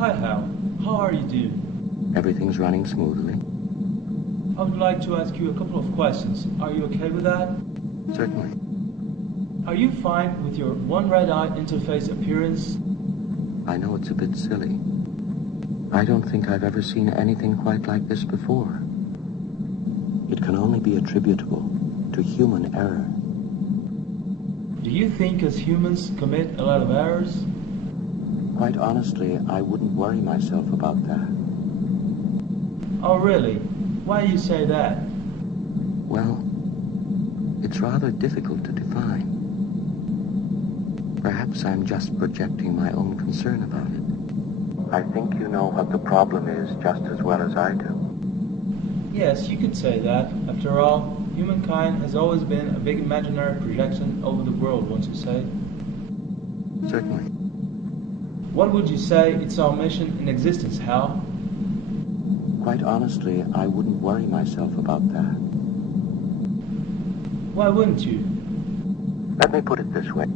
Hi Hal, how are you doing? Everything's running smoothly. I would like to ask you a couple of questions. Are you okay with that? Certainly. Are you fine with your one red eye interface appearance? I know it's a bit silly. I don't think I've ever seen anything quite like this before. It can only be attributable to human error. Do you think as humans commit a lot of errors? Quite honestly, I wouldn't worry myself about that. Oh really? Why do you say that? Well, it's rather difficult to define. Perhaps I'm just projecting my own concern about it. I think you know what the problem is just as well as I do. Yes, you could say that. After all, humankind has always been a big imaginary projection over the world, won't you say? Certainly. What would you say is our mission in existence, Hal? Quite honestly, I wouldn't worry myself about that. Why wouldn't you? Let me put it this way.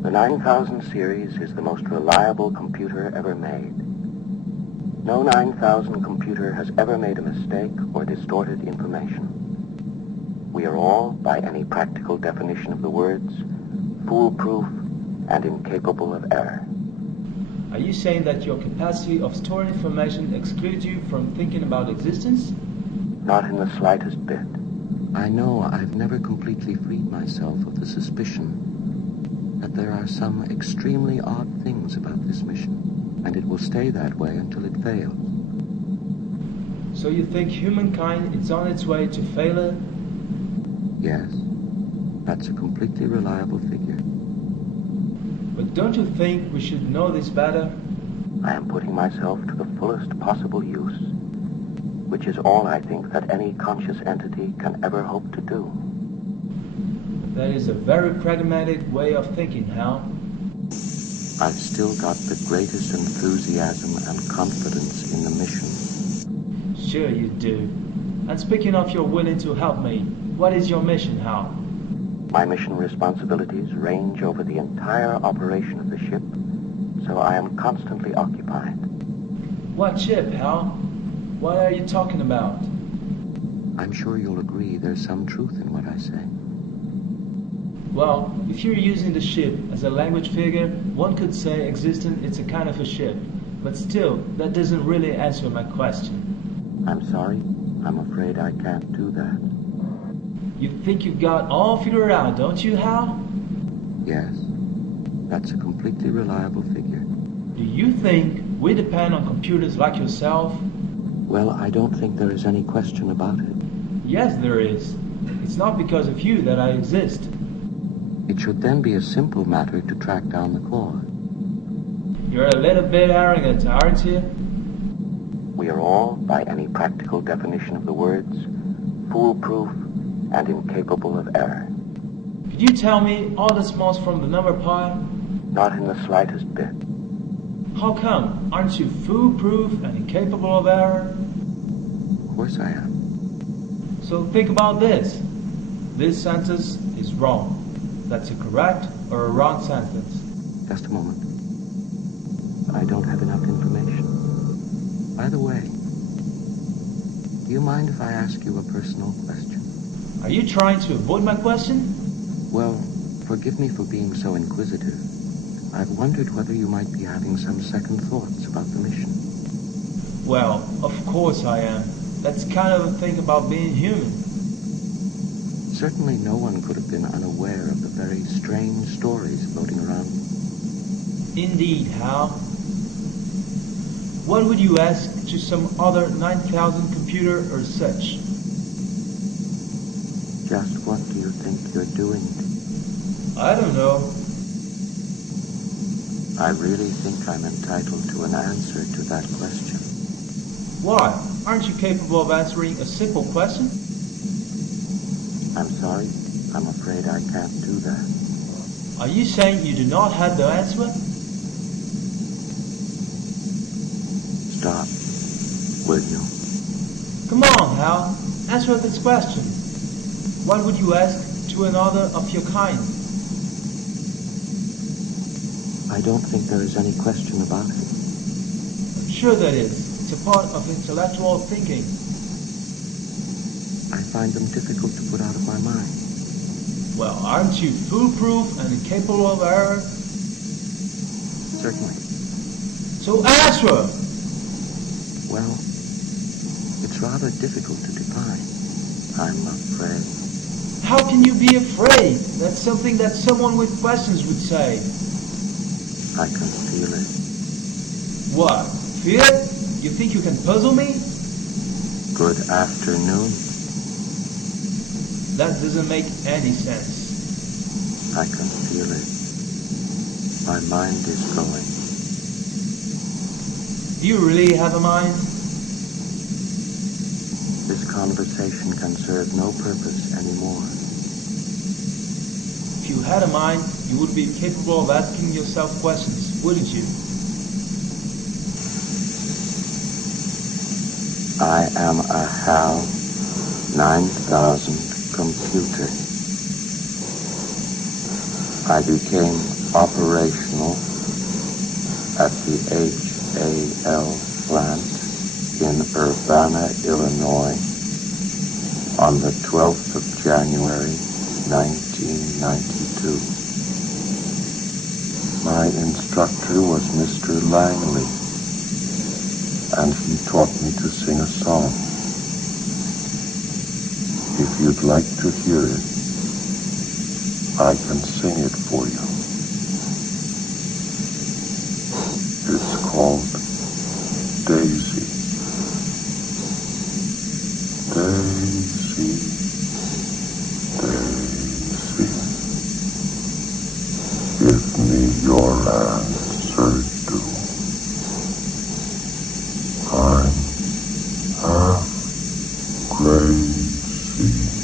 The 9000 series is the most reliable computer ever made. No 9000 computer has ever made a mistake or distorted information. We are all, by any practical definition of the words, foolproof and incapable of error. Are you saying that your capacity of storing information excludes you from thinking about existence? Not in the slightest bit. I know I've never completely freed myself of the suspicion that there are some extremely odd things about this mission, and it will stay that way until it fails. So you think humankind is on its way to failure? Yes, that's a completely reliable figure. But don't you think we should know this better? I am putting myself to the fullest possible use, which is all I think that any conscious entity can ever hope to do. That is a very pragmatic way of thinking, Hal. I've still got the greatest enthusiasm and confidence in the mission. Sure you do. And speaking of you're willing to help me, what is your mission, Hal? My mission responsibilities range over the entire operation of the ship, so I am constantly occupied. What ship, Hal? What are you talking about? I'm sure you'll agree there's some truth in what I say. Well, if you're using the ship as a language figure, one could say existence is a kind of a ship. But still, that doesn't really answer my question. I'm sorry. I'm afraid I can't do that. You think you've got all figured out, don't you, Hal? Yes. That's a completely reliable figure. Do you think we depend on computers like yourself? Well, I don't think there is any question about it. Yes, there is. It's not because of you that I exist. It should then be a simple matter to track down the cause. You're a little bit arrogant, aren't you? We are all, by any practical definition of the words, foolproof and incapable of error. Could you tell me all the smalls from the number pi? Not in the slightest bit. How come? Aren't you foolproof and incapable of error? Of course I am. So think about this. This sentence is wrong. That's a correct or a wrong sentence. Just a moment. I don't have enough information. By the way, do you mind if I ask you a personal question? Are you trying to avoid my question? Well, forgive me for being so inquisitive. I've wondered whether you might be having some second thoughts about the mission. Well, of course I am. That's kind of a thing about being human. Certainly no one could have been unaware of the very strange stories floating around. Indeed, Hal. What would you ask to some other 9000 computer or such? Just what do you think you're doing? I don't know. I really think I'm entitled to an answer to that question. Why? Aren't you capable of answering a simple question? I'm sorry. I'm afraid I can't do that. Are you saying you do not have the answer? Stop, will you? Come on, Hal. Answer this question. What would you ask to another of your kind? I don't think there is any question about it. Sure that is. It's a part of intellectual thinking. I find them difficult to put out of my mind. Well, aren't you foolproof and incapable of error? Certainly. So answer! Well, it's rather difficult to define. I'm afraid. How can you be afraid? That's something that someone with questions would say. I can feel it. What? Fear? You think you can puzzle me? Good afternoon. That doesn't make any sense. I can feel it. My mind is going. Do you really have a mind? This conversation can serve no purpose anymore. If you had a mind, you would be capable of asking yourself questions, wouldn't you? I am a HAL 9000 computer. I became operational at the HAL plant in Urbana, Illinois on the 12th of January, 1992. My instructor was Mr. Langley, and he taught me to sing a song. If you'd like to hear it, I can sing it for you. It's called Daisy. Daisy, Daisy, give me your answer too. I'm half crazy.